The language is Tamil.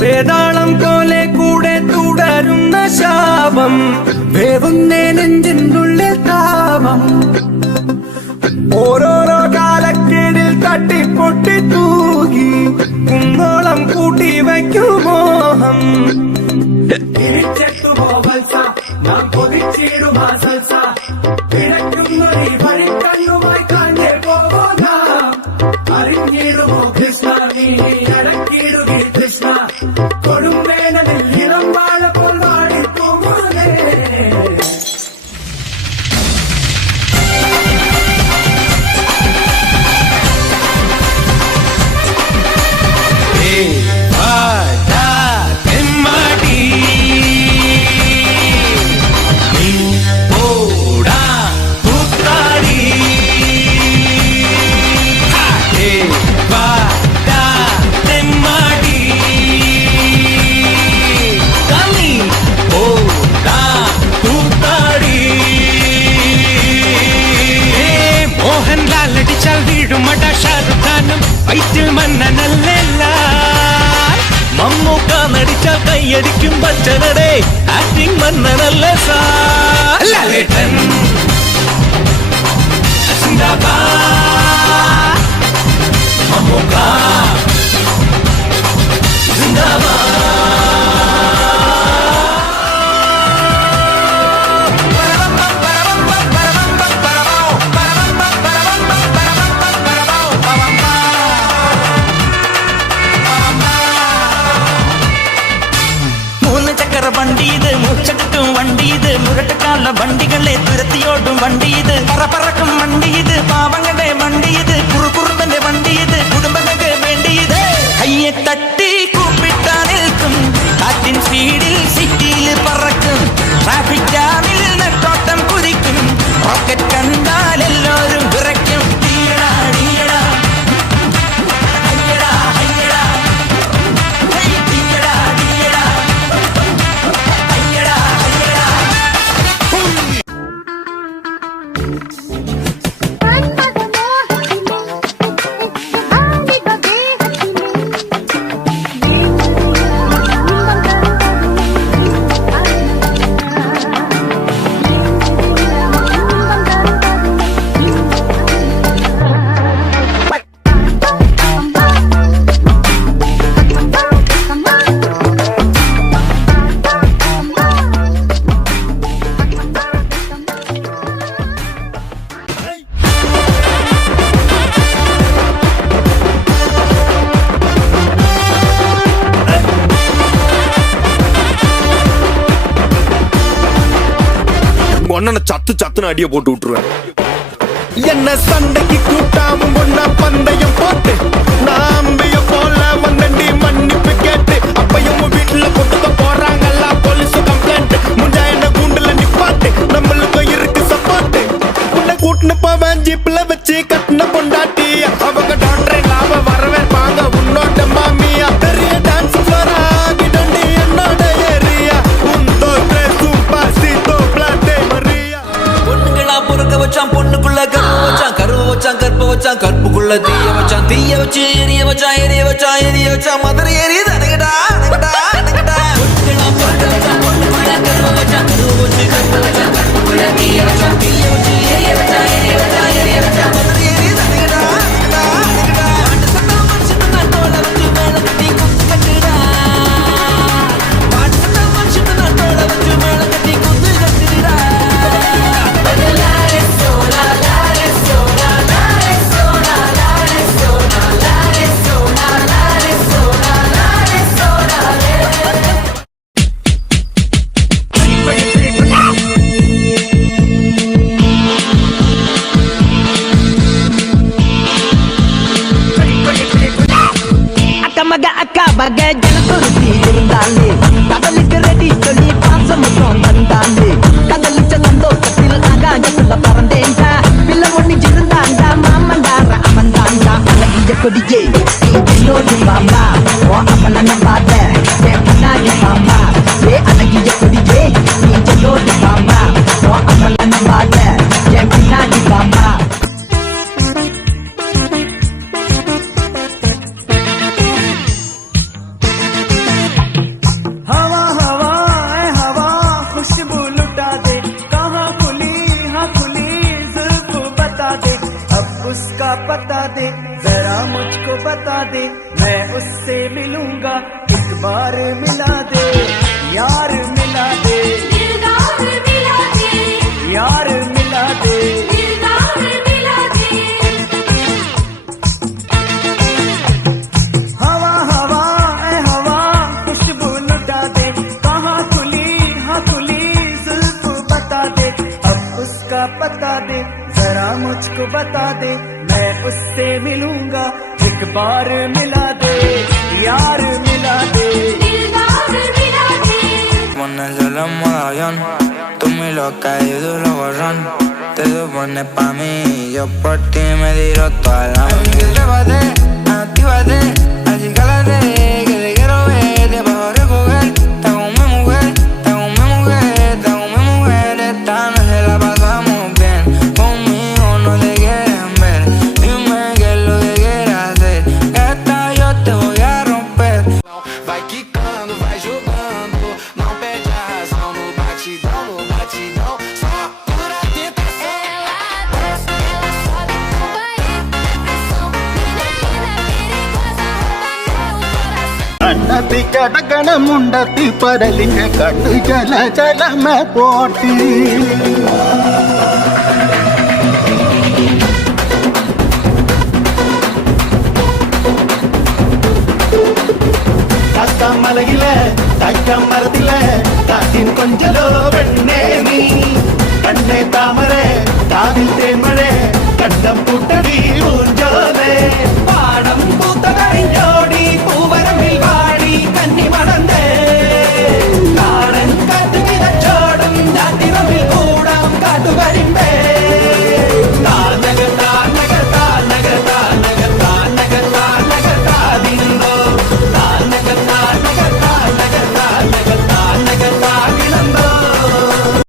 വേതാളം പോലെ കൂടെ തുടരുന്ന ശാപം വേവുന്നേ നെഞ്ചിനുള്ളിൽ താപം ഓരോരോ കാലക്കേടിൽ തട്ടിപ്പൊട്ടി തൂകി കുന്നോളം കൂട്ടി വയ്ക്കും മോഹം നാം കൊതിച്ചിടുമാ സൽസ കിടക്കുന്നൊരു വഴിക്കണ്ണുമായി കാഞ്ഞേ പോകാം അറിഞ്ഞിടുമോ കൃഷ്ണ നീ അടക്കിടുകി കൃഷ്ണ കൊടുംവേനലിൽ ഇളം വാഴപ്പോൾ വാടിപ്പോകുന്നേ വയറ്റിൽ മന്നനല്ല മമ്മൂക്ക നടിച്ചാൽ കൈയടിക്കും ബച്ചനടെ ആക്ടിങ് മന്നനല്ല സാലേട്ടൻ മമ്മൂക്ക വണ്ടിയത് മൂച്ചെടുക്കും വണ്ടിയത് മുരട്ടക്കാല വണ്ടികളെ തുരത്തിയോടും വണ്ടിയത് പറക്കും വണ്ടിയത് പാവങ്ങളുടെ വണ്ടിയത് കുറുകുറുമ്പന്റെ വണ്ടിയത് കുടുംബങ്ങൾക്ക് വേണ്ടിയത് കയ്യെ തട്ടി കൂപ്പിട്ടാ നിൽക്കും കാറ്റിൻ സ്പീഡിൽ സിറ്റിയിൽ പറക്കും ട്രാഫിക് ജാമിൽ നെട്ടോട്ടം കുതിക്കും റോക്കറ്റ് കണ്ടാൽ എല്ലാവരും വിറയ്ക്കും அண்ணனை சத்து சத்துன்னு அடிய போட்டு விட்டுருவேன். என்ன சண்டைக்கு கூட்டாமும் ஒன்னா பந்தயம் போட்டு நாம்பிய போல வந்தண்டி மன்னிப்பு கேட்டு அப்பையும் வீட்டுல கொட்டுக்க போறாங்கல்ல போலீஸ் கம்ப்ளைண்ட் முஞ்சா என்ன கூண்டுல நிப்பாட்டு நம்மளுக்கும் இருக்கு சப்போர்ட் உன்னை கூட்டுன்னு போவேன் ஜீப்ல வச்சு கட்டின பொண்டாட்டி அவங்க டாக்டரை லாப வரவேற்பாங்க உன்னோட மாமியா பெரிய டான்ஸ் ஃப்ளோரா கிடண்டி என்னோட ஏரியா உந்தோ சூப்பர் சீதோ பிளாட்டே மரியா பொண்ணுங்களா பொறுக்க வச்சான் பொண்ணுக்குள்ள கருவ வச்சான் கருவ வச்சான் கற்ப வச்சான் கற்புக்குள்ள தீய வச்சான் தீய வச்சு எரிய வச்சான் எரிய வச்சான் எரிய வச்சான் மதுரை எரியுது அடங்கடா அடங்கடா அடங்கடா பொண்ணுங்களா பொறுக்க வச்சான் பொண்ணுக்குள்ள கருவ வச்சான் கருவ வச்சு கற்ப வச்சான் கற்புக்குள்ள தீய வச்சான் தீய வச்சு எரிய வச்சான் எரிய வச்சான் எரிய வச்சான் மதுரை எரியுது அடங்கடா அடங்கடா அடங்கடா ஆண்டு சத்தம் மனுஷன் நாட்டோட வச்சு மேல கட்டி குத்து கட்டுடா ஆண்டு சத்தம் மனுஷன் நாட்டோட வச்சு மேல கட்டி குத்து கட்டுடா bagai jalan turuti இருந்தாலே கடலுக்கு ரெடி சொல்லி பாசம் மட்டும் தந்தாலே கடலு செல்லந்தோ கட்டில் ஆகாயத்துல பறந்தேன்டா பிள்ளை ஒண்ணிச்சிருந்தாண்டா மாமண்டார அவன்தாண்டா அழகிய கொடியே என்னோடு பாம்பா ஓ அப்பன நம்பாத என் பின்னாடி பாம்பா ஏ அழகிய கொடியே நீ என்னோடு பாம்பா ஓ அப்பன நம்பாத என் பின்னாடி பாம்பா दे जरा मुझको बता दे मैं उससे मिलूंगा एक बार मिला दे यार मिला दे दिलदार मिला दे यार मिला दे दिलदार मिला दे हवा हवा ए हवा खुशबू लुटा दे कहाँ खुली हाँ खुली जुल्फ बता दे अब उसका पता दे जरा मुझको बता दे मैं उससे मिलूंगा एक बार मिला दे यार मिला दे दिलदार मिला दे Ponérselo en modo avión. Tú muy loca y duro borrón. Te supones pa' mí, yo por ti me tiro toda la noche. Que trépate, actívate, así cálate, que te quiero ver, te puedo recoger. Está con mi mujer, está con mi mujer, está con mi mujer. Esta noche la pasamos bien, conmigo no te quieren ver. Dime qué es lo que quieres hacer, que esta yo te voy a romper. Vai quicando, vai jogando, não perde a razão no batidão, só por a tentação. Ela desce, ela sobe no banheiro, pressão, menina perigosa, rouba meu coração. అన్నతి కడగణముండతి పరలిక కట్టు జల జలమ పోటీ தக்க மலையில தக்க மரத்தில காட்டின் கொஞ்சலோ வெண்ணே நீ